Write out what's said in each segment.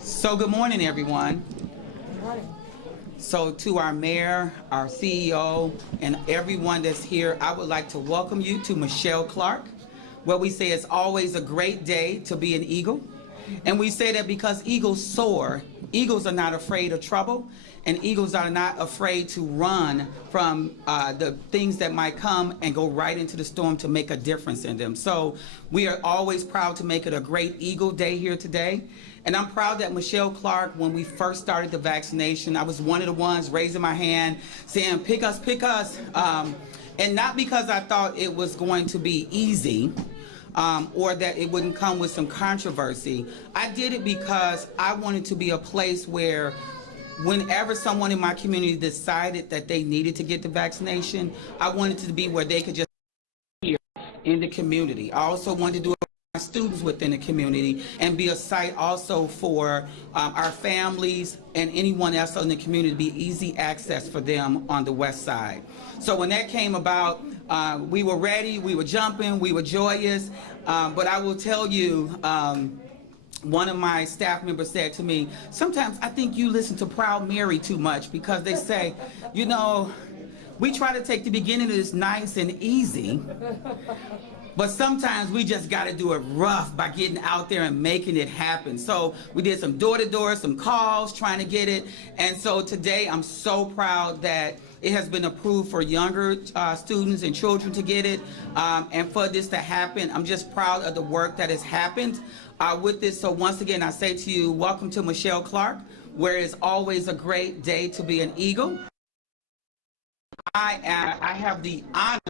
So good morning, everyone. So to our mayor, our CEO, and everyone that's here, I would like to welcome you to Michelle Clark, where we say it's always a great day to be an eagle. And we say that because eagles soar, eagles are not afraid of trouble, and eagles are not afraid to run from the things that might come and go right into the storm to make a difference in them. So we are always proud to make it a great Eagle Day here today. And I'm proud that Michelle Clark, when we first started the vaccination, I was one of the ones raising my hand saying, pick us, pick us. And not because I thought it was going to be easy, or that it wouldn't come with some controversy. I did it because I wanted to be a place where whenever someone in my community decided that they needed to get the vaccination, I wanted to be where they could just be in the community. I also wanted to do it for my students within the community and be a site also for our families and anyone else in the community to be easy access for them on the west side. So when that came about, we were ready, we were jumping, we were joyous, but I will tell you, one of my staff members said to me, sometimes I think you listen to Proud Mary too much, because they say, you know, we try to take the beginning of this nice and easy, but sometimes we just got to do it rough by getting out there and making it happen. So we did some door-to-door, some calls, trying to get it. And so today I'm so proud that it has been approved for younger students and children to get it. And for this to happen, I'm just proud of the work that has happened with this. So once again, I say to you, welcome to Michelle Clark, where it's always a great day to be an Eagle. I have the honor,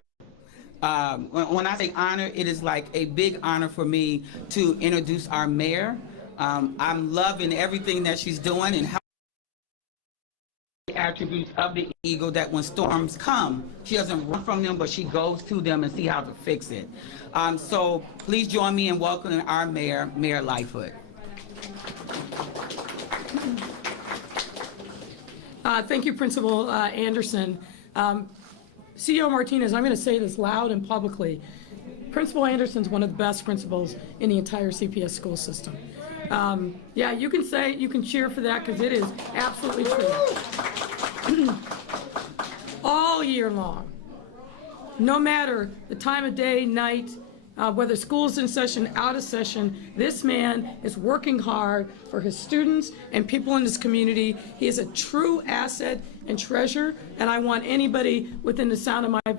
when I say honor, it is like a big honor for me to introduce our mayor. I'm loving everything that she's doing and how the attributes of the Eagle, that when storms come, she doesn't run from them, but she goes to them and see how to fix it. So please join me in welcoming our mayor, Mayor Lightfoot. Thank you, Principal Anderson. CEO Martinez, I'm going to say this loud and publicly. Principal Anderson's one of the best principals in the entire CPS school system. Yeah, you can cheer for that, because it is absolutely true. All year long, no matter the time of day, night, whether school's in session, out of session, this man is working hard for his students and people in his community. He is a true asset and treasure, and I want anybody within the sound of my voice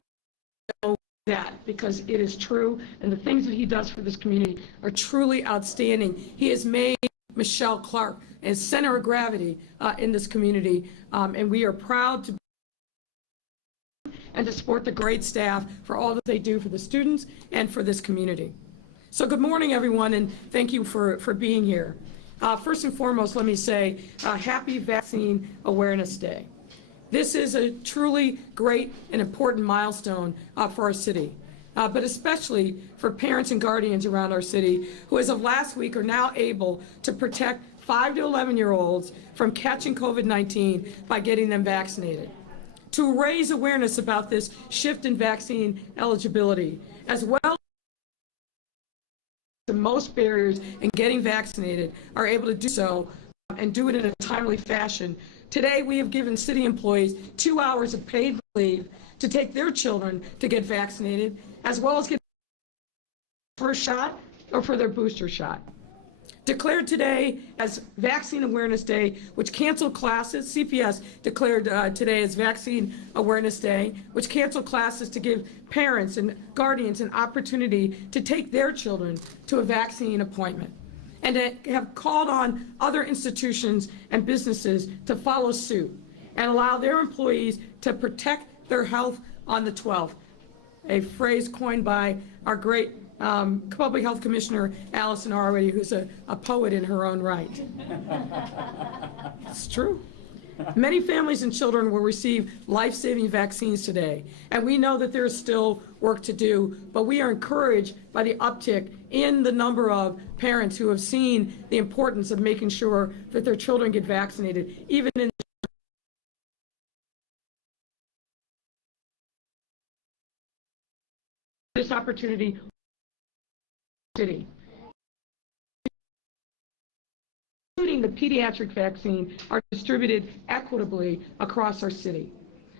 to know that, because it is true, and the things that he does for this community are truly outstanding. He has made Michelle Clark a center of gravity in this community, and we are proud to be and to support the great staff for all that they do for the students and for this community. So good morning, everyone, and thank you for being here. First and foremost, let me say happy Vaccine Awareness Day. This is a truly great and important milestone for our city, but especially for parents and guardians around our city who, as of last week, are now able to protect 5 to 11-year-olds from catching COVID-19 by getting them vaccinated. To raise awareness about this shift in vaccine eligibility, as well as the most barriers in getting vaccinated are able to do so and do it in a timely fashion. Today, we have given city employees 2 hours of paid leave to take their children to get vaccinated, as well as get first shot or for their booster shot. Declared today as Vaccine Awareness Day, which canceled classes. CPS declared today as Vaccine Awareness Day, which canceled classes to give parents and guardians an opportunity to take their children to a vaccine appointment, and to have called on other institutions and businesses to follow suit and allow their employees to protect their health on the 12th, a phrase coined by our great Public Health Commissioner Allison Arwady, who's a poet in her own right. It's true. Many families and children will receive life-saving vaccines today, and we know that there's still work to do, but we are encouraged by the uptick in the number of parents who have seen the importance of making sure that their children get vaccinated, even in this opportunity city. Including the pediatric vaccine, are distributed equitably across our city.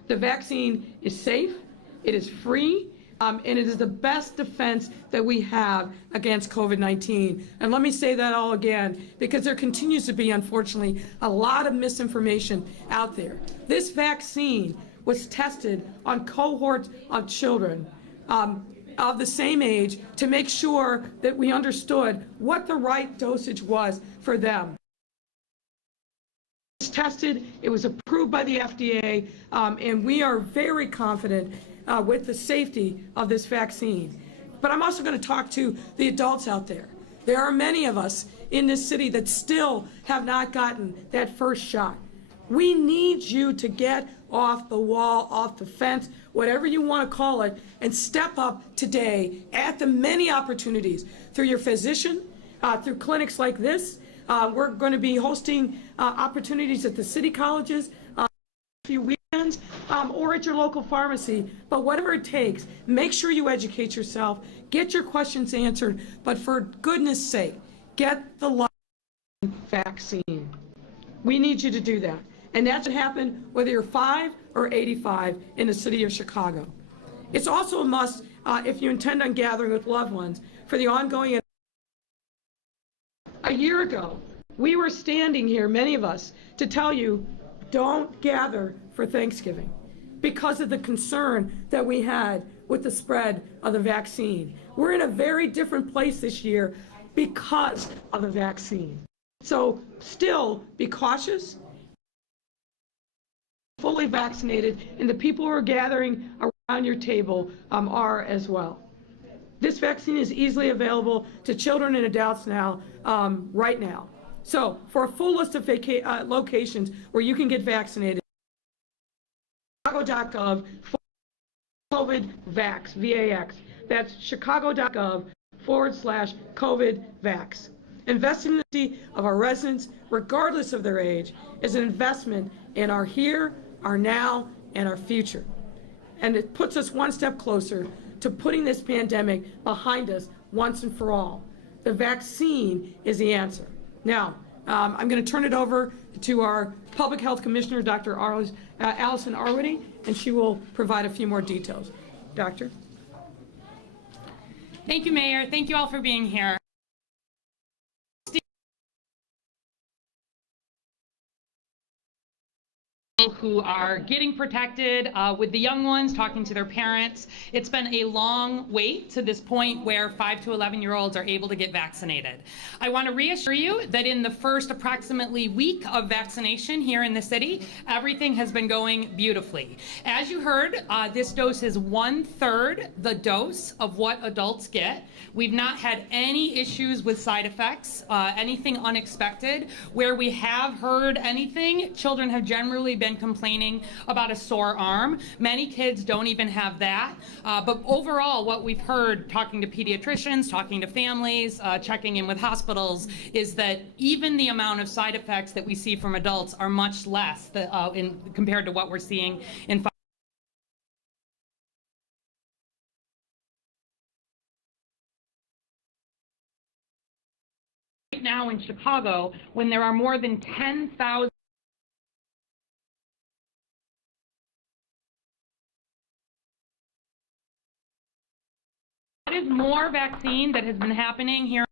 The vaccine is safe, it is free, and it is the best defense that we have against COVID-19. And let me say that all again, because there continues to be, unfortunately, a lot of misinformation out there. This vaccine was tested on cohorts of children of the same age to make sure that we understood what the right dosage was for them. It was tested, it was approved by the FDA, and we are very confident with the safety of this vaccine. But I'm also going to talk to the adults out there. There are many of us in this city that still have not gotten that first shot. We need you to get off the wall, off the fence, whatever you want to call it, and step up today at the many opportunities through your physician, through clinics like this. We're going to be hosting opportunities at the city colleges, a few weekends, or at your local pharmacy. But whatever it takes, make sure you educate yourself, get your questions answered, but for goodness sake, get the vaccine. We need you to do that. And that should happen whether you're 5 or 85 in the city of Chicago. It's also a must if you intend on gathering with loved ones for the ongoing. A year ago, we were standing here, many of us, to tell you, don't gather for Thanksgiving because of the concern that we had with the spread of the vaccine. We're in a very different place this year because of the vaccine. So still be cautious, fully vaccinated, and the people who are gathering around your table are as well. This vaccine is easily available to children and adults now, right now. So for a full list of locations where you can get vaccinated, chicago.gov COVID Vax, V-A-X. That's chicago.gov/COVID Vax. Investing in the safety of our residents, regardless of their age, is an investment in our here, our now, and our future. And it puts us one step closer to putting this pandemic behind us once and for all. The vaccine is the answer. Now, I'm going to turn it over to our Public Health Commissioner, Dr. Allison Arwady, and she will provide a few more details. Doctor? Thank you, Mayor. Thank you all for being here. Who are getting protected with the young ones, talking to their parents. It's been a long wait to this point where 5 to 11-year-olds are able to get vaccinated. I want to reassure you that in the first approximately week of vaccination here in the city, everything has been going beautifully. As you heard, this dose is 1/3 the dose of what adults get. We've not had any issues with side effects, anything unexpected. Where we have heard anything, children have generally been complaining about a sore arm. Many kids don't even have that. But overall, what we've heard talking to pediatricians, talking to families, checking in with hospitals, is that even the amount of side effects that we see from adults are much less compared to what we're seeing in right now in Chicago, when there are more than 10,000 is more vaccine that has been happening here.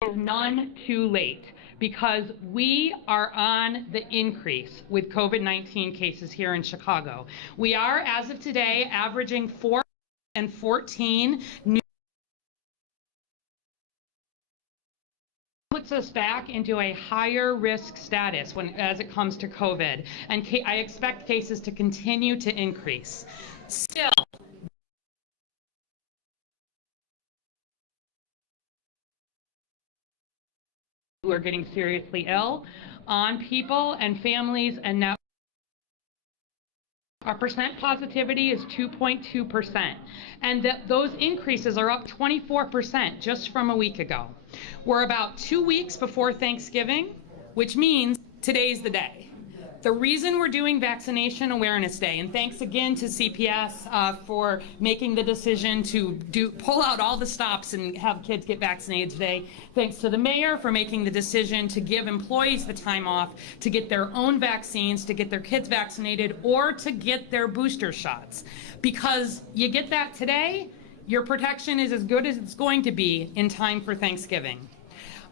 Is none too late because we are on the increase with COVID-19 cases here in Chicago. We are, as of today, averaging 414 new puts us back into a higher risk status as it comes to COVID, and I expect cases to continue to increase. Still, who are getting seriously ill on people and families, and now our percent positivity is 2.2%, and those increases are up 24% just from a week ago. We're about 2 weeks before Thanksgiving, which means today's the day. The reason we're doing Vaccination Awareness Day, and thanks again to CPS for making the decision to pull out all the stops and have kids get vaccinated today. Thanks to the mayor for making the decision to give employees the time off to get their own vaccines, to get their kids vaccinated, or to get their booster shots. Because you get that today, your protection is as good as it's going to be in time for Thanksgiving.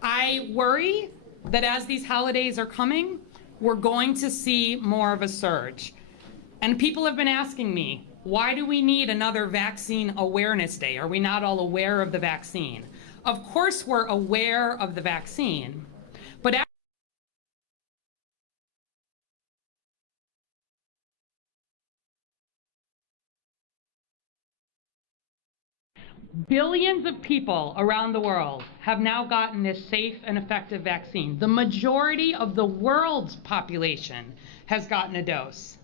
I worry that as these holidays are coming, we're going to see more of a surge. And people have been asking me, why do we need another Vaccine Awareness Day? Are we not all aware of the vaccine? Of course we're aware of the vaccine, but billions of people around the world have now gotten this safe and effective vaccine. The majority of the world's population has gotten a dose.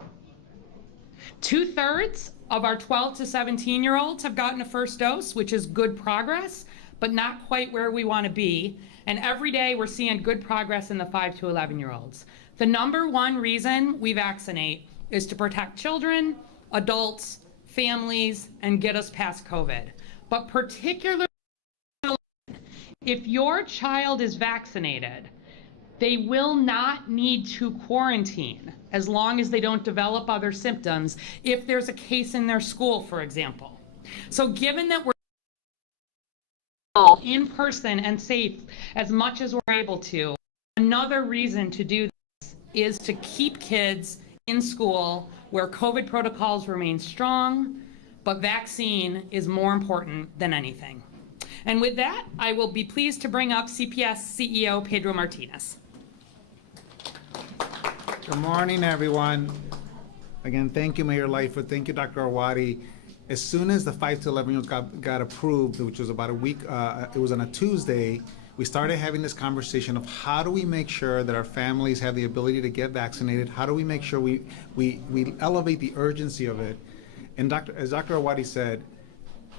2/3 of our 12 to 17-year-olds have gotten a first dose, which is good progress, but not quite where we want to be. And every day we're seeing good progress in the 5 to 11-year-olds. The number one reason we vaccinate is to protect children, adults, families, and get us past COVID. But particularly if your child is vaccinated, they will not need to quarantine as long as they don't develop other symptoms if there's a case in their school, for example. So given that we're all in person and safe as much as we're able to, another reason to do this is to keep kids in school where COVID protocols remain strong, but vaccine is more important than anything. And with that, I will be pleased to bring up CPS CEO Pedro Martinez. Good morning, everyone. Again, thank you, Mayor Lightfoot. Thank you, Dr. Awadi. As soon as the 5 to 11-year-olds got approved, which was about a week, it was on a Tuesday, we started having this conversation of how do we make sure that our families have the ability to get vaccinated? How do we make sure we elevate the urgency of it? And as Dr. Awadi said,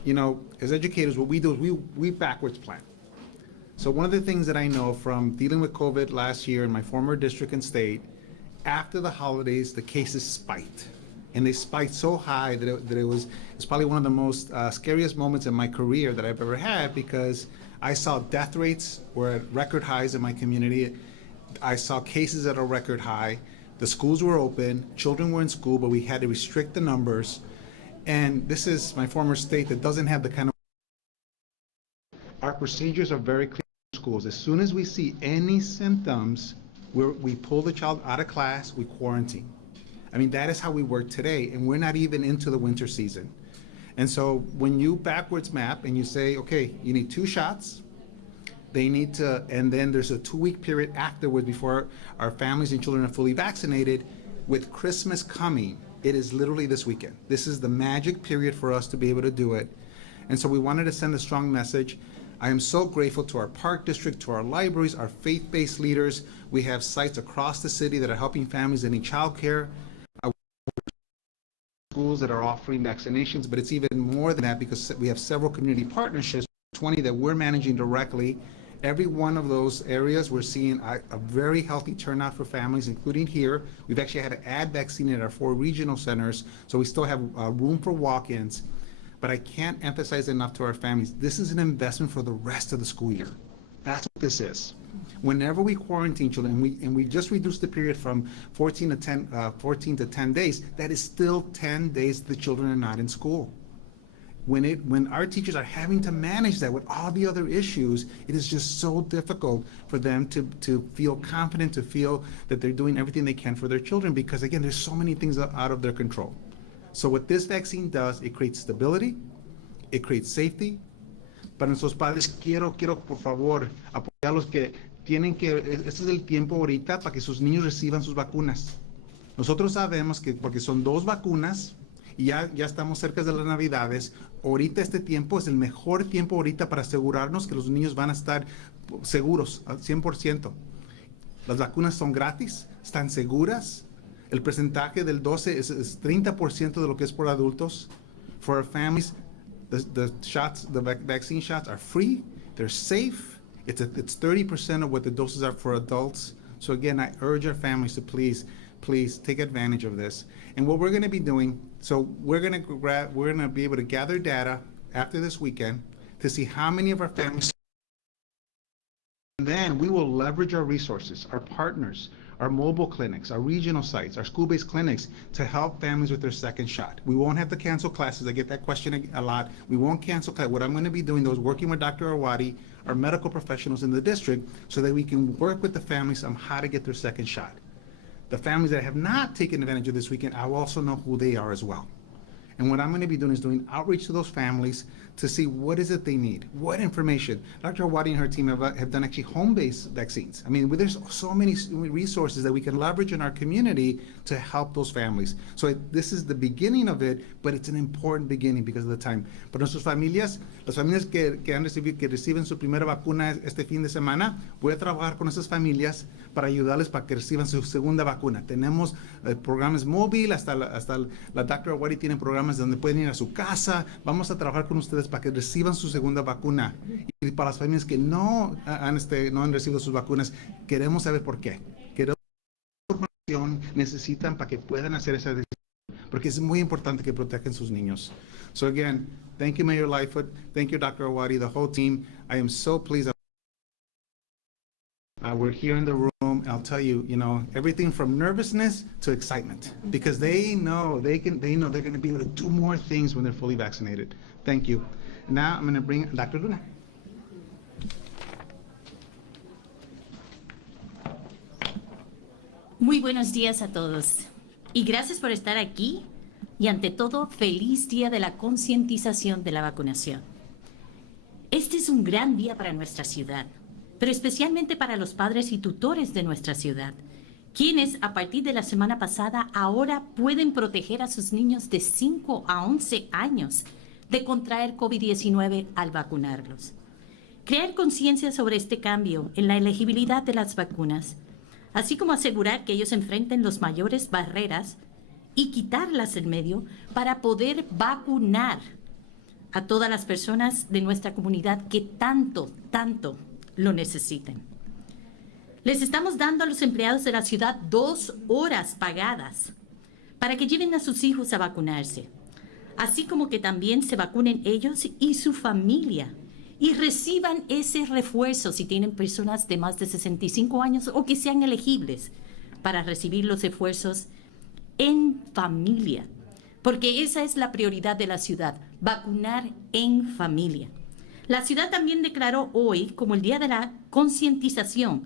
you know, as educators, what we do is we backwards plan. So one of the things that I know from dealing with COVID last year in my former district and state, after the holidays, the cases spiked. And they spiked so high that it's probably one of the most scariest moments in my career that I've ever had, because I saw death rates were at record highs in my community. I saw cases at a record high. The schools were open, children were in school, but we had to restrict the numbers. And this is my former state that doesn't have the kind of... Our procedures are very clear in schools. As soon as we see any symptoms, we pull the child out of class, we quarantine. I mean, that is how we work today, and we're not even into the winter season. And so when you backwards map and you say, okay, you need 2 shots, they need to, and then there's a 2-week period afterward before our families and children are fully vaccinated. With Christmas coming, it is literally this weekend. This is the magic period for us to be able to do it. And so we wanted to send a strong message. I am so grateful to our park district, to our libraries, our faith-based leaders. We have sites across the city that are helping families that need childcare, schools that are offering vaccinations, but it's even more than that because we have several community partnerships, 20 that we're managing directly. Every one of those areas, we're seeing a very healthy turnout for families, including here. We've actually had to add vaccine at our 4 regional centers, so we still have room for walk-ins. But I can't emphasize enough to our families, this is an investment for the rest of the school year. That's what this is. Whenever we quarantine children, and we just reduced the period from 14 to 10 days, that is still 10 days the children are not in school. When our teachers are having to manage that with all the other issues, it is just so difficult for them to feel confident, to feel that they're doing everything they can for their children, because again, there's so many things out of their control. So what this vaccine does, it creates stability, it creates safety. Para nuestros padres, quiero por favor apoyarlos que este es el tiempo ahorita para que sus niños reciban sus vacunas. Nosotros sabemos que porque son 2 vacunas y ya estamos cerca de las Navidades, ahorita este tiempo es el mejor tiempo ahorita para asegurarnos que los niños van a estar seguros al 100%. Las vacunas son gratis, están seguras. El porcentaje del 12 es 30% de lo que es por adultos. For our families, the vaccine shots are free, they're safe. It's 30% of what the doses are for adults. So again, I urge our families to please take advantage of this. And what we're going to be doing, so we're going to be able to gather data after this weekend to see how many of our families. And then we will leverage our resources, our partners, our mobile clinics, our regional sites, our school-based clinics to help families with their second shot. We won't have to cancel classes. I get that question a lot. We won't cancel class. What I'm going to be doing, though, is working with Dr. Awadi, our medical professionals in the district, so that we can work with the families on how to get their second shot. The families that have not taken advantage of this weekend, I will also know who they are as well. And what I'm going to be doing is doing outreach to those families to see what is it they need, what information. Dr. Awadi and her team have done actually home-based vaccines. I mean, there's so many resources that we can leverage in our community to help those families. So this is the beginning of it, but it's an important beginning because of the time. Para nuestras familias, las familias que reciben su primera vacuna este fin de semana, voy a trabajar con esas familias para ayudarles para que reciban su segunda vacuna. Tenemos programas móviles, hasta la Dr. Awadi tiene programas donde pueden ir a su casa. Vamos a trabajar con ustedes para que reciban su segunda vacuna. Y para las familias que no han recibido sus vacunas, queremos saber por qué. Queremos información, necesitan para que puedan hacer esa decisión, porque es muy importante que protejan sus niños. So again, thank you, Mayor Lightfoot. Thank you, Dr. Awadi, the whole team. I am so pleased. We're here in the room. I'll tell you, everything from nervousness to excitement, because they know they're going to be able to do more things when they're fully vaccinated. Thank you. Now I'm going to bring Dr. Luna. Muy buenos días a todos y gracias por estar aquí y ante todo, feliz día de la concientización de la vacunación. Este es un gran día para nuestra ciudad, pero especialmente para los padres y tutores de nuestra ciudad, quienes a partir de la semana pasada ahora pueden proteger a sus niños de 5 a 11 años de contraer COVID-19 al vacunarlos. Crear conciencia sobre este cambio en la elegibilidad de las vacunas, así como asegurar que ellos enfrenten las mayores barreras y quitarlas en medio para poder vacunar a todas las personas de nuestra comunidad que tanto lo necesiten. Les estamos dando a los empleados de la ciudad 2 horas pagadas para que lleven a sus hijos a vacunarse, así como que también se vacunen ellos y su familia y reciban ese refuerzo si tienen personas de más de 65 años o que sean elegibles para recibir los refuerzos en familia, porque esa es la prioridad de la ciudad, vacunar en familia. La ciudad también declaró hoy como el día de la concientización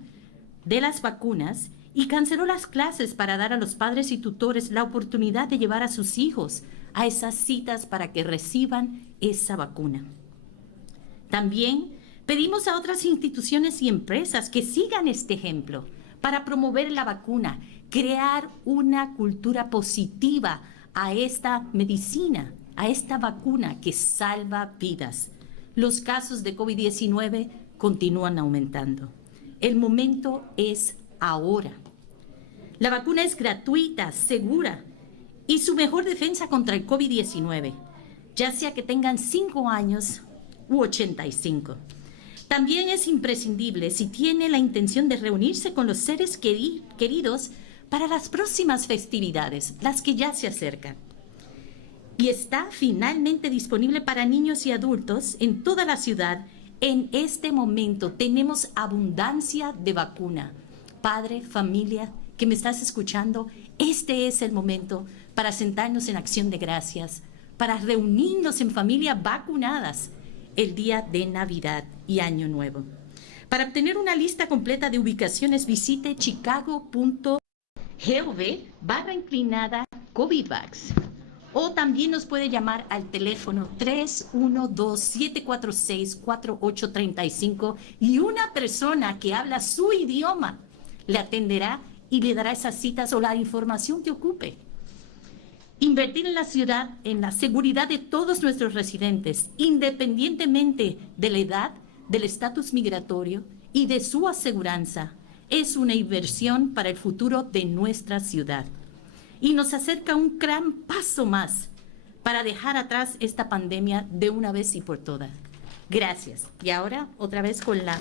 de las vacunas y canceló las clases para dar a los padres y tutores la oportunidad de llevar a sus hijos a esas citas para que reciban esa vacuna. También pedimos a otras instituciones y empresas que sigan este ejemplo para promover la vacuna, crear una cultura positiva a esta medicina, a esta vacuna que salva vidas. Los casos de COVID-19 continúan aumentando. El momento es ahora. La vacuna es gratuita, segura y su mejor defensa contra el COVID-19, ya sea que tengan 5 años u 85. También es imprescindible si tiene la intención de reunirse con los seres queridos para las próximas festividades, las que ya se acercan. Y está finalmente disponible para niños y adultos en toda la ciudad. En este momento tenemos abundancia de vacuna. Padre, familia, que me estás escuchando, este es el momento para sentarnos en acción de gracias, para reunirnos en familia vacunadas el día de Navidad y Año Nuevo. Para obtener una lista completa de ubicaciones, visite chicago.gov/COVIDvax O también nos puede llamar al teléfono 312-746-4835 y una persona que habla su idioma le atenderá y le dará esas citas o la información que ocupe. Invertir en la ciudad, en la seguridad de todos nuestros residentes, independientemente de la edad, del estatus migratorio y de su aseguranza, es una inversión para el futuro de nuestra ciudad. Y nos acerca un gran paso más para dejar atrás esta pandemia de una vez y por todas. Gracias. Y ahora, otra vez con la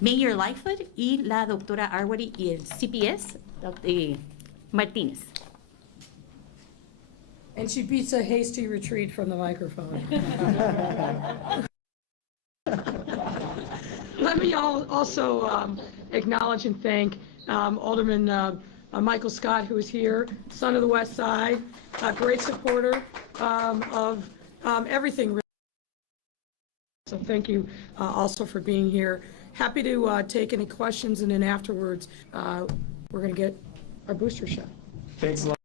Mayor Lightfoot y la doctora Arwady y el CPS, Martínez. And she beats a hasty retreat from the microphone. Let me also acknowledge and thank Alderman Michael Scott, who is here, son of the West Side, a great supporter of everything. So thank you also for being here. Happy to take any questions, and then afterwards, we're going to get our booster shot. Thanks a lot.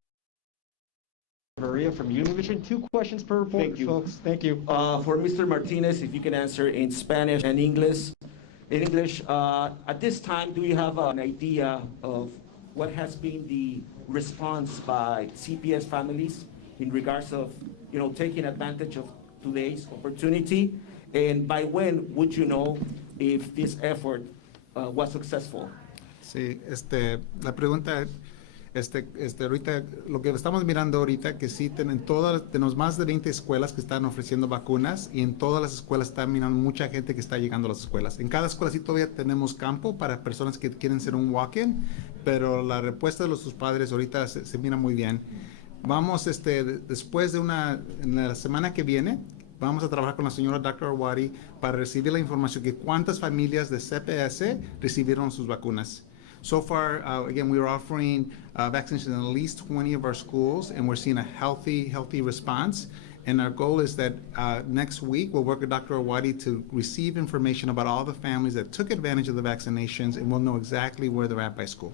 Maria from Univision. 2 questions per report, Thank you. folks. Thank you. For Mr. Martinez, if you can answer in Spanish and English. In English, at this time, do you have an idea of what has been the response by CPS families in regards of, taking advantage of today's opportunity? And by when would you know if this effort was successful? Sí, la pregunta, ahorita, lo que estamos mirando ahorita, que sí tenemos más de 20 escuelas que están ofreciendo vacunas, y en todas las escuelas está mirando mucha gente que está llegando a las escuelas. En cada escuela sí todavía tenemos campo para personas que quieren ser un walk-in, pero la respuesta de sus padres ahorita se mira muy bien. Vamos, después de en la semana que viene, vamos a trabajar con la señora Dr. Arwady para recibir la información de cuántas familias de CPS recibieron sus vacunas. So far, again, we are offering vaccinations in at least 20 of our schools, and we're seeing a healthy response. And our goal is that next week, we'll work with Dr. Arwady to receive information about all the families that took advantage of the vaccinations, and we'll know exactly where they're at by school.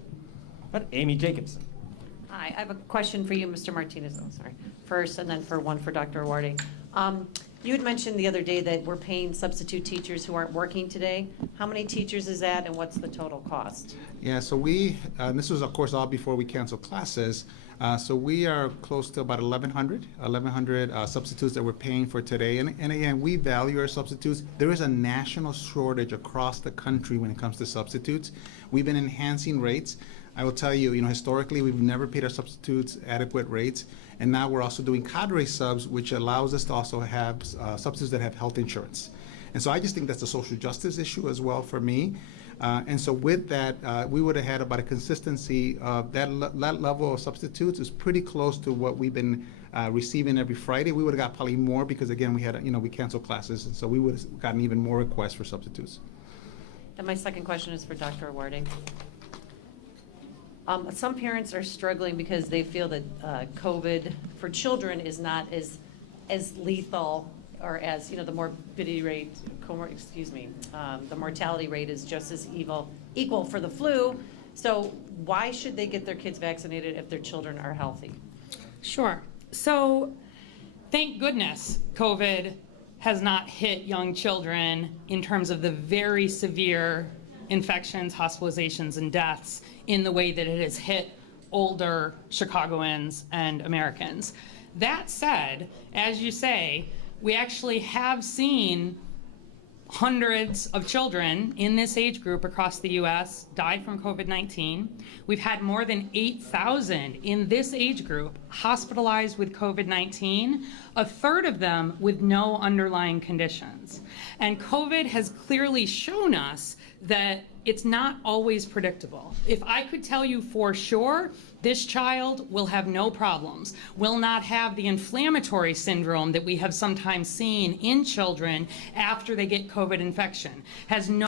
Amy Jacobson. Hi, I have a question for you, Mr. Martinez, first, and then one for Dr. Arwady. You had mentioned the other day that we're paying substitute teachers who aren't working today. How many teachers is that, and what's the total cost? Yeah, so and this was, of course, all before we canceled classes. So we are close to about 1,100 substitutes that we're paying for today. And again, we value our substitutes. There is a national shortage across the country when it comes to substitutes. We've been enhancing rates. I will tell you, historically, we've never paid our substitutes adequate rates. And now we're also doing cadre subs, which allows us to also have substitutes that have health insurance. And so I just think that's a social justice issue as well for me. And so with that, we would have had about a consistency of that level of substitutes is pretty close to what we've been receiving every Friday. We would have got probably more because, again, we canceled classes. And so we would have gotten even more requests for substitutes. And my second question is for Dr. Arwady. Some parents are struggling because they feel that COVID for children is not as lethal, or as, the morbidity rate, the mortality rate is just as equal for the flu. So why should they get their kids vaccinated if their children are healthy? Sure. So thank goodness COVID has not hit young children in terms of the very severe infections, hospitalizations, and deaths in the way that it has hit older Chicagoans and Americans. That said, as you say, we actually have seen hundreds of children in this age group across the U.S. die from COVID-19. We've had more than 8,000 in this age group hospitalized with COVID-19, a third of them with no underlying conditions. And COVID has clearly shown us that it's not always predictable. If I could tell you for sure, this child will have no problems, will not have the inflammatory syndrome that we have sometimes seen in children after they get COVID infection, has no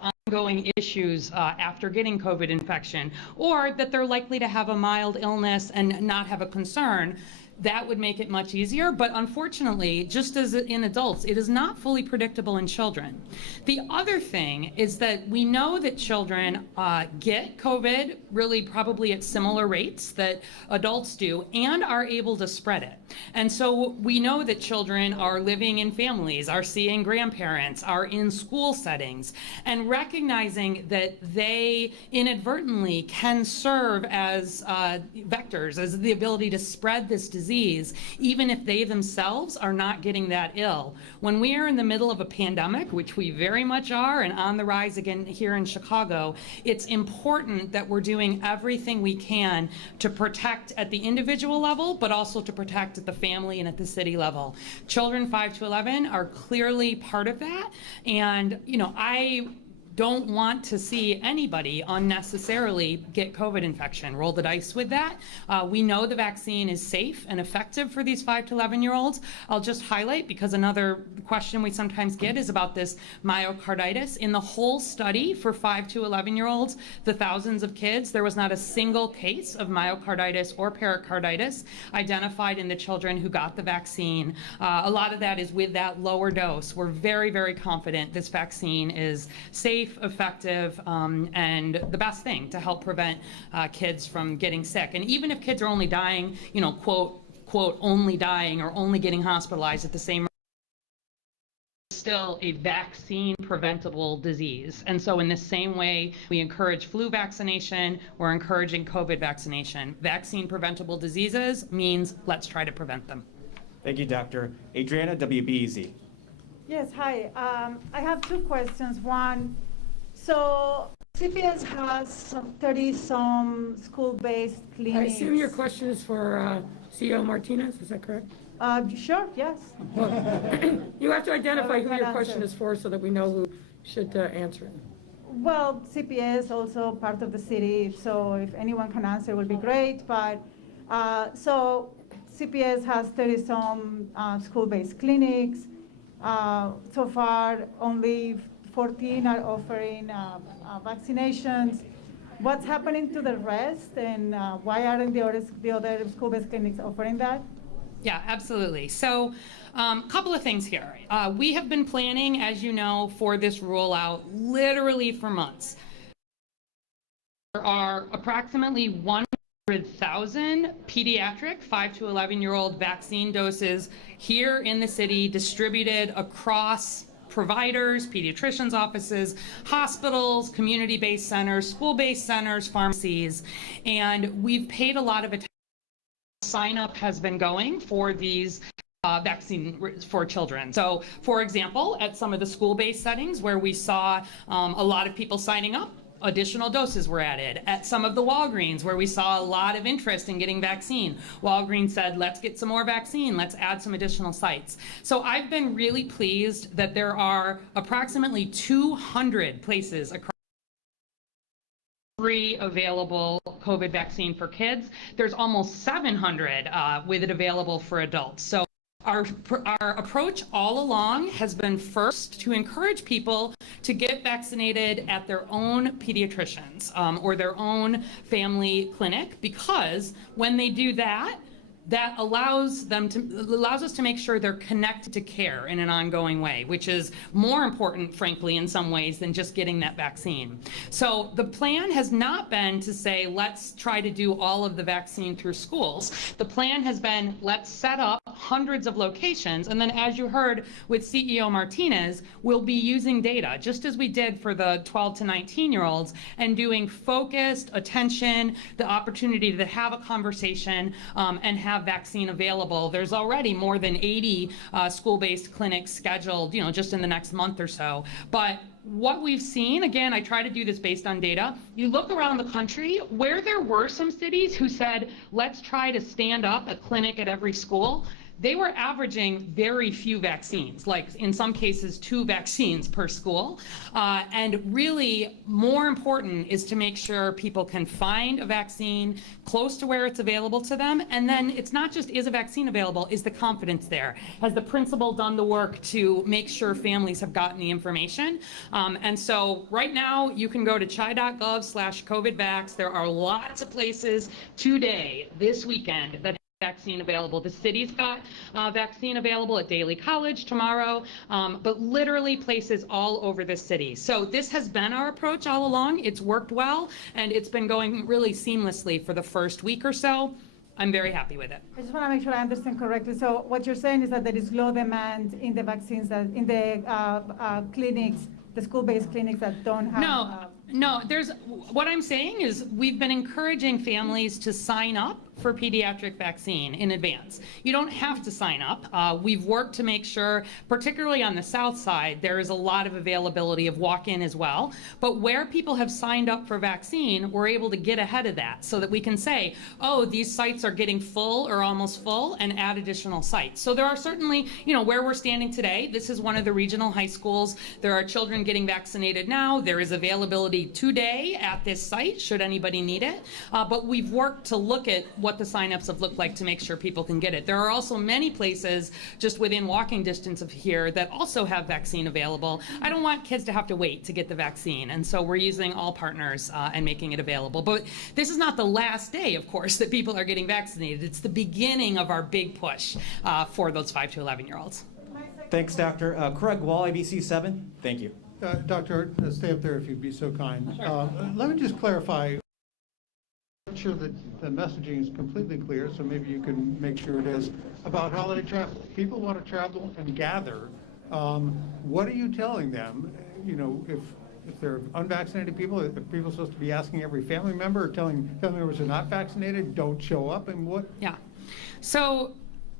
ongoing issues after getting COVID infection, or that they're likely to have a mild illness and not have a concern. that would make it much easier. But unfortunately, just as in adults, it is not fully predictable in children. The other thing is that we know that children get COVID really probably at similar rates that adults do and are able to spread it. And so we know that children are living in families, are seeing grandparents, are in school settings, and recognizing that they inadvertently can serve as vectors, as the ability to spread this disease, even if they themselves are not getting that ill. When we are in the middle of a pandemic, which we very much are, and on the rise again here in Chicago, it's important that we're doing everything we can to protect at the individual level, but also to protect at the family and at the city level. Children 5 to 11 are clearly part of that, and I don't want to see anybody unnecessarily get COVID infection. Roll the dice with that. We know the vaccine is safe and effective for these 5 to 11-year-olds. I'll just highlight, because another question we sometimes get is about this myocarditis. In the whole study for 5 to 11-year-olds, the thousands of kids, there was not a single case of myocarditis or pericarditis identified in the children who got the vaccine. A lot of that is with that lower dose. We're very, very confident this vaccine is safe, effective, and the best thing to help prevent kids from getting sick. And even if kids are only dying, quote, only dying or only getting hospitalized at the same, still a vaccine preventable disease. And so in the same way we encourage flu vaccination, we're encouraging COVID vaccination. Vaccine preventable diseases means let's try to prevent them. Thank you, Dr. Adriana, WBEZ. Yes, hi. I have two questions. One, so CPS has 30-some school-based I clinics. assume your question is for CEO Martinez, is that correct? Sure, yes. You have to identify who your question answer. is for so that we know who should answer it. Well, CPS also part of the city, so if anyone can answer, it would be great. But so CPS has 30-some school-based clinics. So far, only 14 are offering vaccinations. What's happening to the rest, and why aren't the other school-based clinics offering that? Yeah, absolutely. So a couple of things here. We have been planning, as you know, for this rollout literally for months. There are approximately 100,000 pediatric 5 to 11-year-old vaccine doses here in the city, distributed across providers, pediatricians' offices, hospitals, community-based centers, school-based centers, pharmacies, and we've paid a lot of attention. Sign-up has been going for these vaccine for children. So, for example, at some of the school-based settings where we saw a lot of people signing up, additional doses were added. At some of the Walgreens where we saw a lot of interest in getting vaccine, Walgreens said, let's get some more vaccine, let's add some additional sites. So I've been really pleased that there are approximately 200 places across free available COVID vaccine for kids. There's almost 700 with it available for adults. So our approach all along has been first to encourage people to get vaccinated at their own pediatricians or their own family clinic, because when they do that, that allows us to make sure they're connected to care in an ongoing way, which is more important, frankly, in some ways than just getting that vaccine. So the plan has not been to say, let's try to do all of the vaccine through schools. The plan has been, let's set up hundreds of locations, and then as you heard with CEO Martinez, we'll be using data, just as we did for the 12 to 19-year-olds, and doing focused attention, the opportunity to have a conversation and have vaccine available. There's already more than 80 school-based clinics scheduled, just in the next month or so. But what we've seen, again, I try to do this based on data. You look around the country where there were some cities who said, let's try to stand up a clinic at every school. They were averaging very few vaccines, like in some cases 2 vaccines per school. And really more important is to make sure people can find a vaccine close to where it's available to them. And then it's not just is a vaccine available, is the confidence there? Has the principal done the work to make sure families have gotten the information? And so right now you can go to chai.gov/COVIDvax. There are lots of places today, this weekend, that vaccine available. The city's got vaccine available at Daley College tomorrow, but literally places all over the city. So this has been our approach all along. It's worked well, and it's been going really seamlessly for the first week or so. I'm very happy with it. I just want to make sure I understand correctly. So what you're saying is that there is low demand in the vaccines, that in the clinics, the school-based clinics that don't have. No, what I'm saying is we've been encouraging families to sign up for pediatric vaccine in advance. You don't have to sign up. We've worked to make sure, particularly on the south side, there is a lot of availability of walk-in as well. But where people have signed up for vaccine, we're able to get ahead of that so that we can say, oh, these sites are getting full or almost full, and add additional sites. So there are certainly, where we're standing today, this is one of the regional high schools. There are children getting vaccinated now. There is availability today at this site, should anybody need it. But we've worked to look at what the signups have looked like to make sure people can get it. There are also many places just within walking distance of here that also have vaccine available. I don't want kids to have to wait to get the vaccine, and so we're using all partners and making it available. But this is not the last day, of course, that people are getting vaccinated. It's the beginning of our big push for those 5 to 11-year-olds. Thanks, Doctor. Craig Wall, ABC 7. Thank you. Doctor, stay up there if you'd be so kind. Let me just clarify. I'm sure that the messaging is completely clear, so maybe you can make sure it is, about holiday travel. People want to travel and gather. What are you telling them? If they're unvaccinated people, are people supposed to be asking every family member, or telling family members who are not vaccinated, don't show up, and what? Yeah. So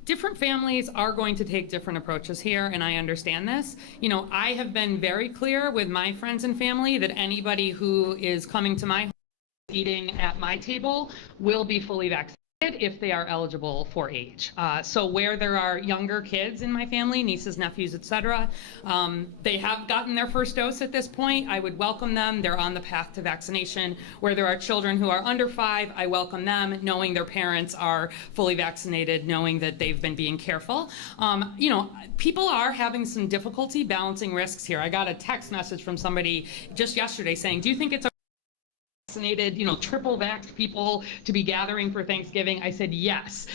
different families are going to take different approaches here, and I understand this. I have been very clear with my friends and family that anybody who is coming to my home, eating at my table, will be fully vaccinated if they are eligible for age. So where there are younger kids in my family, nieces, nephews, etc., they have gotten their first dose at this point. I would welcome them. They're on the path to vaccination. Where there are children who are under 5, I welcome them, knowing their parents are fully vaccinated, knowing that they've been being careful. People are having some difficulty balancing risks here. I got a text message from somebody just yesterday saying, do you think it's vaccinated, triple vaxxed people to be gathering for Thanksgiving? I said yes.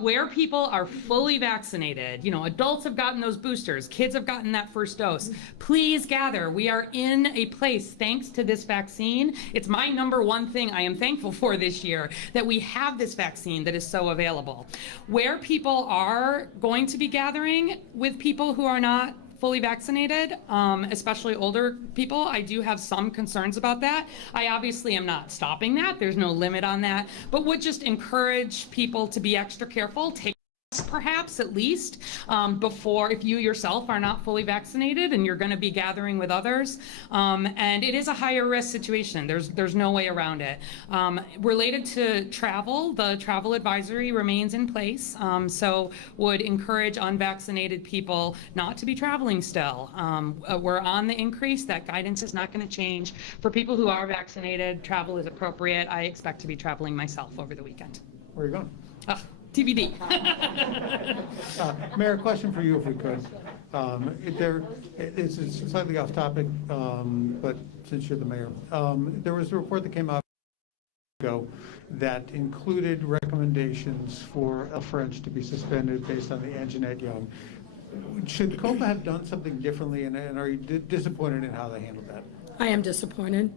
Where people are fully vaccinated, adults have gotten those boosters, kids have gotten that first dose, please gather. We are in a place, thanks to this vaccine. It's my number one thing I am thankful for this year, that we have this vaccine that is so available. Where people are going to be gathering with people who are not fully vaccinated, especially older people, I do have some concerns about that. I obviously am not stopping that. There's no limit on that, but would just encourage people to be extra careful. Take perhaps at least before, if you yourself are not fully vaccinated and you're going to be gathering with others, and it is a higher risk situation. There's no way around it. Related to travel, the travel advisory remains in place, so would encourage unvaccinated people not to be traveling still. We're on the increase. That guidance is not going to change. For people who are vaccinated, travel is appropriate. I expect to be traveling myself over the weekend. Where are you going? TBD. Mayor, question for you, if we could. It's slightly off topic, but since you're the mayor, there was a report that came out ago that included recommendations for French to be suspended based on the Anjanette Young. Should COPA have done something differently, and are you disappointed in how they handled that? I am disappointed.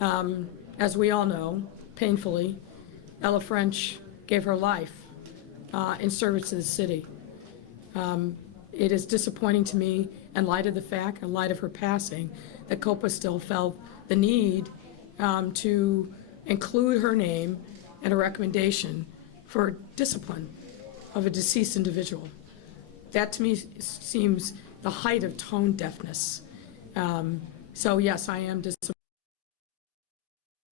As we all know, painfully, Ella French gave her life in service to the city. It is disappointing to me, in light of the fact, in light of her passing, that COPA still felt the need to include her name and a recommendation for discipline of a deceased individual. That to me seems the height of tone deafness. So yes, I am disappointed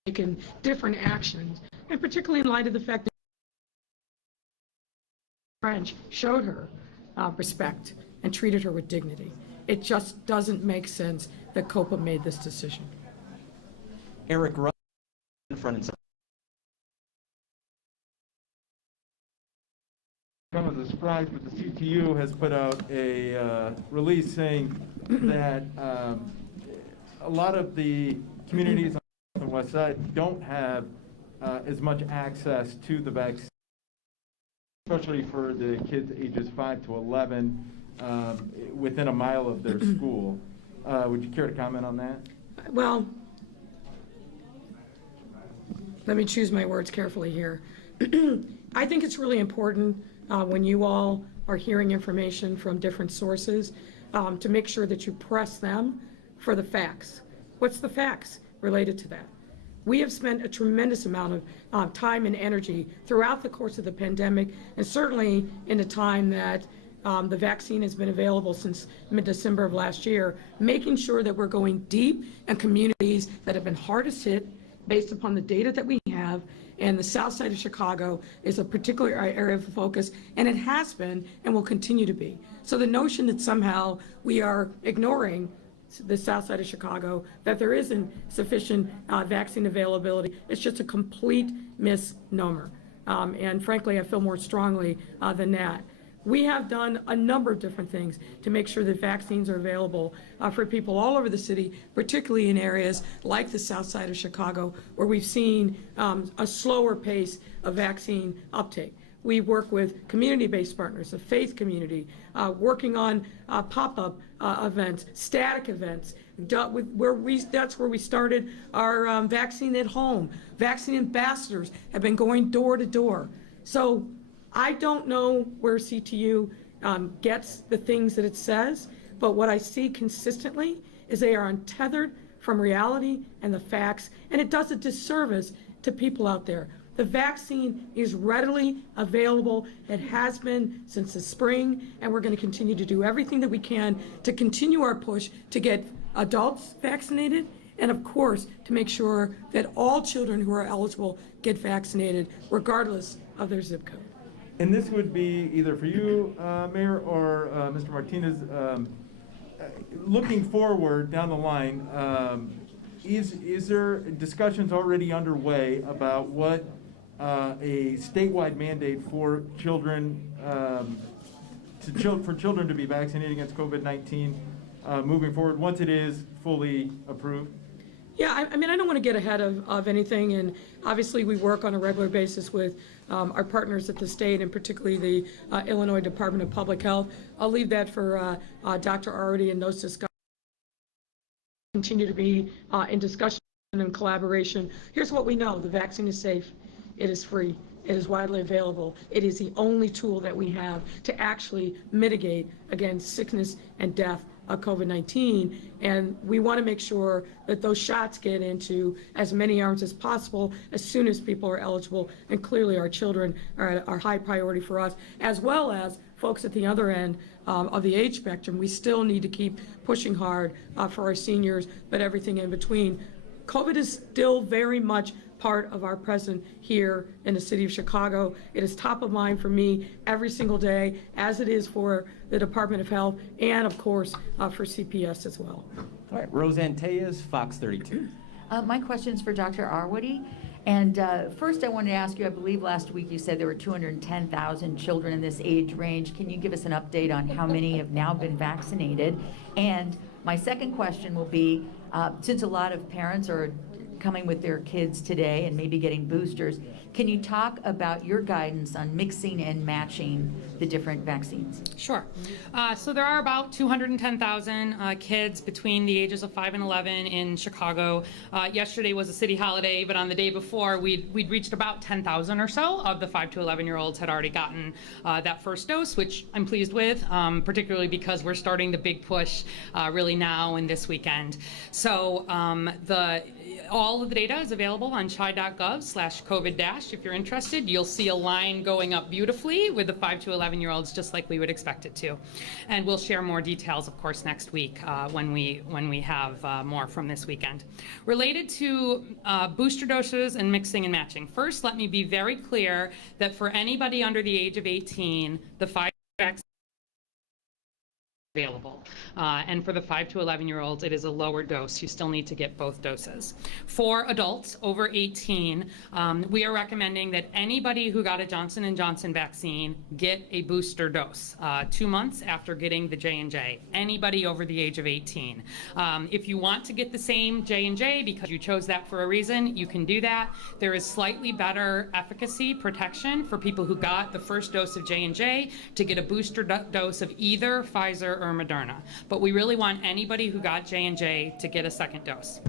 in different actions, and particularly in light of the fact that French showed her respect and treated her with dignity. It just doesn't make sense that COPA made this decision. Eric Rudd, in front and center. Come as a surprise, but the CTU has put out a release saying that a lot of the communities on the west side don't have as much access to the vaccine especially for the kids ages 5 to 11 within a mile of their school. Would you care to comment on that? Well, let me choose my words carefully here. I think it's really important when you all are hearing information from different sources to make sure that you press them for the facts. What's the facts related to that? We have spent a tremendous amount of time and energy throughout the course of the pandemic, and certainly in the time that the vaccine has been available since mid-December of last year, making sure that we're going deep in communities that have been hardest hit based upon the data that we have, and the south side of Chicago is a particular area of focus, and it has been and will continue to be. So the notion that somehow we are ignoring the south side of Chicago, that there isn't sufficient vaccine availability, it's just a complete misnomer. And frankly, I feel more strongly than that. We have done a number of different things to make sure that vaccines are available for people all over the city, particularly in areas like the south side of Chicago, where we've seen a slower pace of vaccine uptake. We work with community-based partners, the faith community, working on pop-up events, static events. That's where we started our vaccine at home. Vaccine ambassadors have been going door to door. So I don't know where CTU gets the things that it says, but what I see consistently is they are untethered from reality and the facts, and it does a disservice to people out there. The vaccine is readily available. It has been since the spring, and we're going to continue to do everything that we can to continue our push to get adults vaccinated, and of course, to make sure that all children who are eligible get vaccinated, regardless of their zip code. And this would be either for you, Mayor, or Mr. Martinez. Looking forward down the line, is there discussions already underway about what a statewide mandate for children for children to be vaccinated against COVID-19 moving forward once it is fully approved? Yeah, I mean, I don't want to get ahead of anything, and obviously we work on a regular basis with our partners at the state, and particularly the Illinois Department of Public Health. I'll leave that for Dr. Arwady and those discussions. Continue to be in discussion and collaboration. Here's what we know: the vaccine is safe, it is free, it is widely available. It is the only tool that we have to actually mitigate against sickness and death of COVID-19, and we want to make sure that those shots get into as many arms as possible as soon as people are eligible, and clearly our children are high priority for us, as well as folks at the other end of the age spectrum. We still need to keep pushing hard for our seniors, but everything in between. COVID is still very much part of our present here in the city of Chicago. It is top of mind for me every single day, as it is for the Department of Health and, of course, for CPS as well. All right, Roseanne Tellez, Fox 32. My question is for Dr. Arwady. And first I wanted to ask you, I believe last week you said there were 210,000 children in this age range. Can you give us an update on how many have now been vaccinated? And my second question will be, since a lot of parents are coming with their kids today and maybe getting boosters, can you talk about your guidance on mixing and matching the different vaccines? Sure. So there are about 210,000 kids between the ages of 5 and 11 in Chicago. Yesterday was a city holiday, but on the day before, we'd reached about 10,000 or so of the 5 to 11-year-olds had already gotten that first dose, which I'm pleased with, particularly because we're starting the big push really now and this weekend. So all of the data is available on chi.gov/COVID- if you're interested. You'll see a line going up beautifully with the 5 to 11-year-olds, just like we would expect it to. And we'll share more details, of course, next week when we have more from this weekend. Related to booster doses and mixing and matching, first, let me be very clear that for anybody under the age of 18, the 5 available. And for the 5 to 11-year-olds, it is a lower dose. You still need to get both doses. For adults over 18, we are recommending that anybody who got a Johnson & Johnson vaccine get a booster dose 2 months after getting the J&J. Anybody over the age of 18. If you want to get the same J&J because you chose that for a reason, you can do that. There is slightly better efficacy protection for people who got the first dose of J&J to get a booster dose of either Pfizer or Moderna, but we really want anybody who got J&J to get a second dose.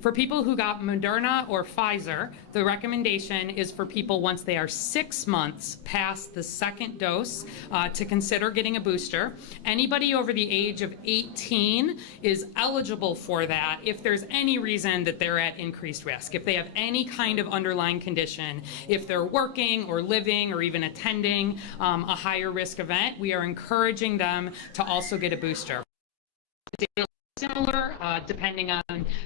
For people who got Moderna or Pfizer, the recommendation is for people once they are 6 months past the second dose to consider getting a booster. Anybody over the age of 18 is eligible for that if there's any reason that they're at increased risk. If they have any kind of underlying condition, if they're working or living or even attending a higher risk event, we are encouraging them to also get a booster. Similar, depending on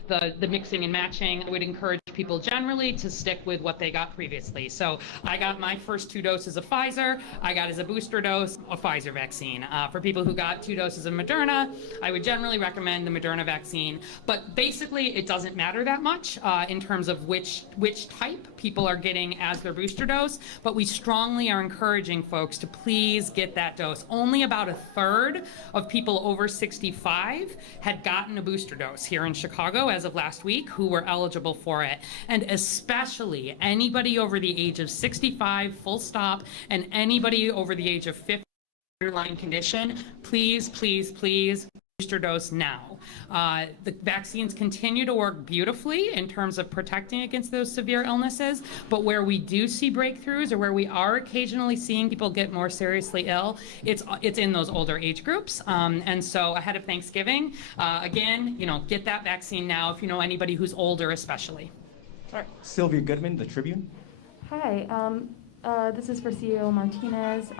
the mixing and matching. I would encourage people generally to stick with what they got previously. So I got my first 2 doses of Pfizer. I got as a booster dose a Pfizer vaccine. For people who got 2 doses of Moderna, I would generally recommend the Moderna vaccine. But basically, it doesn't matter that much in terms of which type people are getting as their booster dose. But we strongly are encouraging folks to please get that dose. Only about a third of people over 65 had gotten a booster dose here in Chicago as of last week who were eligible for it. And especially anybody over the age of 65, full stop, and anybody over the age of 50 underlying condition, please, please, please, booster dose now. The vaccines continue to work beautifully in terms of protecting against those severe illnesses, but where we do see breakthroughs or where we are occasionally seeing people get more seriously ill, it's in those older age groups. And so ahead of Thanksgiving, again, get that vaccine now if you know anybody who's older especially. All right, Sylvia Goodman, The Tribune. Hi, this is for CEO Martinez.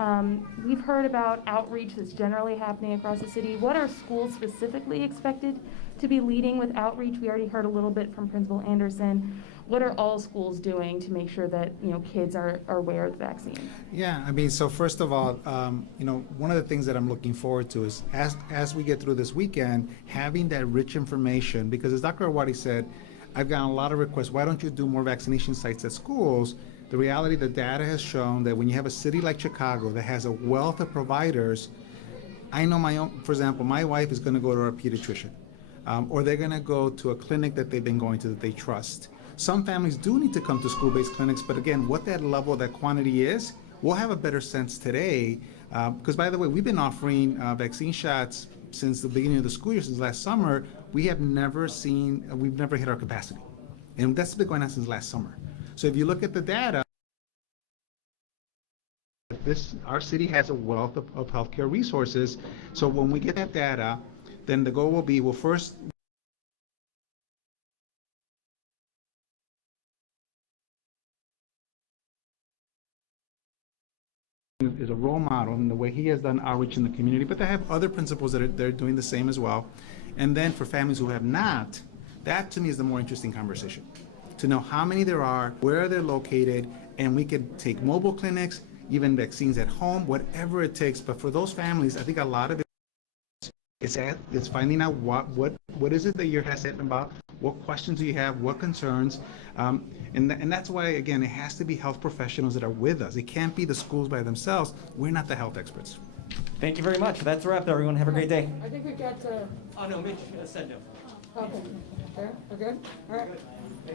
We've heard about outreach that's generally happening across the city. What are schools specifically expected to be leading with outreach? We already heard a little bit from Principal Anderson. What are all schools doing to make sure that kids are aware of the vaccine? Yeah, I mean, so first of all, one of the things that I'm looking forward to is as we get through this weekend, having that rich information, because as Dr. Awadi said, I've gotten a lot of requests, why don't you do more vaccination sites at schools? The reality, the data has shown that when you have a city like Chicago that has a wealth of providers, I know for example, my wife is going to go to a pediatrician, or they're going to go to a clinic that they've been going to that they trust. Some families do need to come to school-based clinics, but again, what that level, that quantity is, we'll have a better sense today. Because by the way, we've been offering vaccine shots since the beginning of the school year, since last summer. We've never hit our capacity. And that's been going on since last summer. So if you look at the data, our city has a wealth of healthcare resources. So when we get that data, then the goal will be, well, first, is a role model in the way he has done outreach in the community, but they have other principals that they're doing the same as well. And then for families who have not, that to me is the more interesting conversation. To know how many there are, where they're located, and we could take mobile clinics, even vaccines at home, whatever it takes. But for those families, I think a lot of it is finding out what is it that you're hesitant about, what questions do you have, what concerns, and that's why, again, it has to be health professionals that are with us. It can't be the schools by themselves. We're not the health experts. Thank you very much. That's a wrap, everyone. Have a great day. I think we got to... Oh, no, Mitch, send him. Okay. Okay, we're good? All right.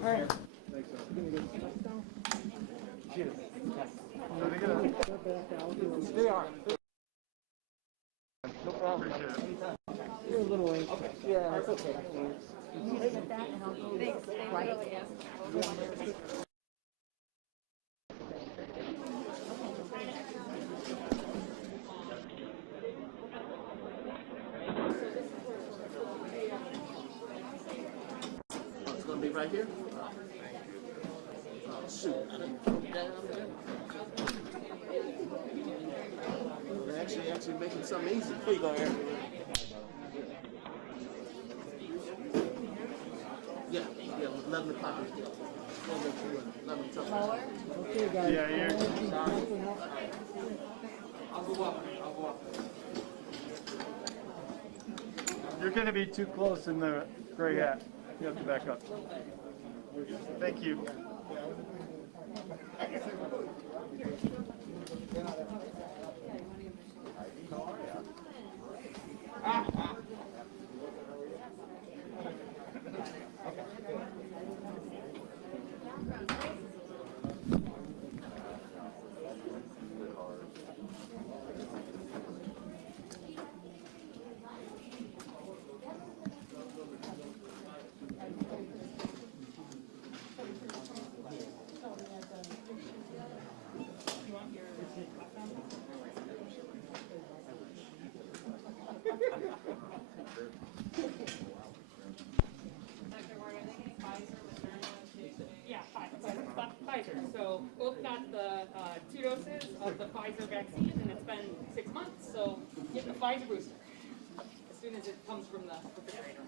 All right. They are. No problem. You're a little late. Okay. Yeah, that's okay. It's going to be right here? Shoot. They're actually making something easy. Here you go, Aaron. Yeah, 11 o'clock. 11 o'clock. Okay, guys. Yeah, yeah. I'll go up. You're going to be too close in the gray hat. You have to back up. Thank you. Yeah, Pfizer. So both got the 2 doses of the Pfizer vaccine, and it's been 6 months. So get the Pfizer booster as soon as it comes from the refrigerator.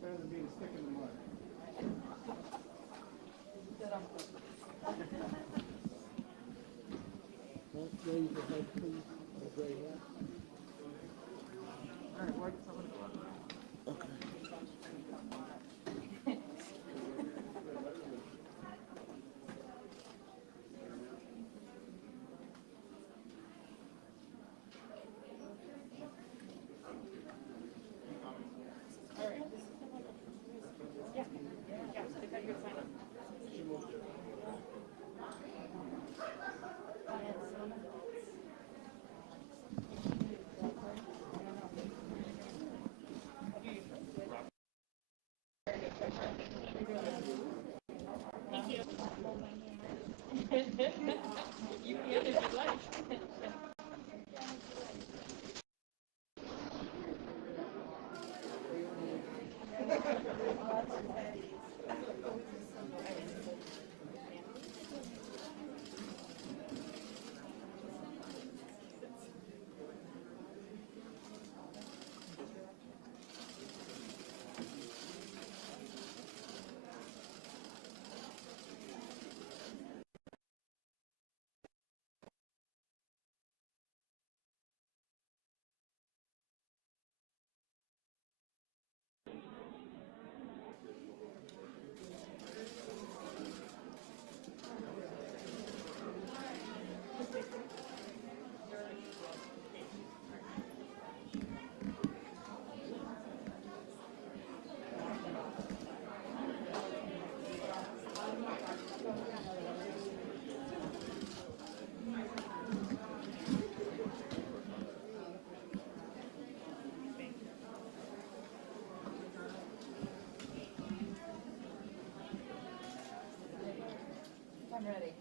Better than being a stick in the mud. Raise your head, please. Raise your head. Okay. You can if you'd like. I'm ready.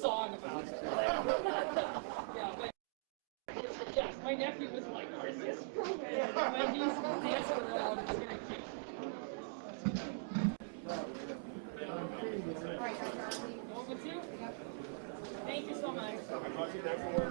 Song about it. Yes, my nephew was like, what is this program? And he's dancing around, it's very cute. Thank you so much.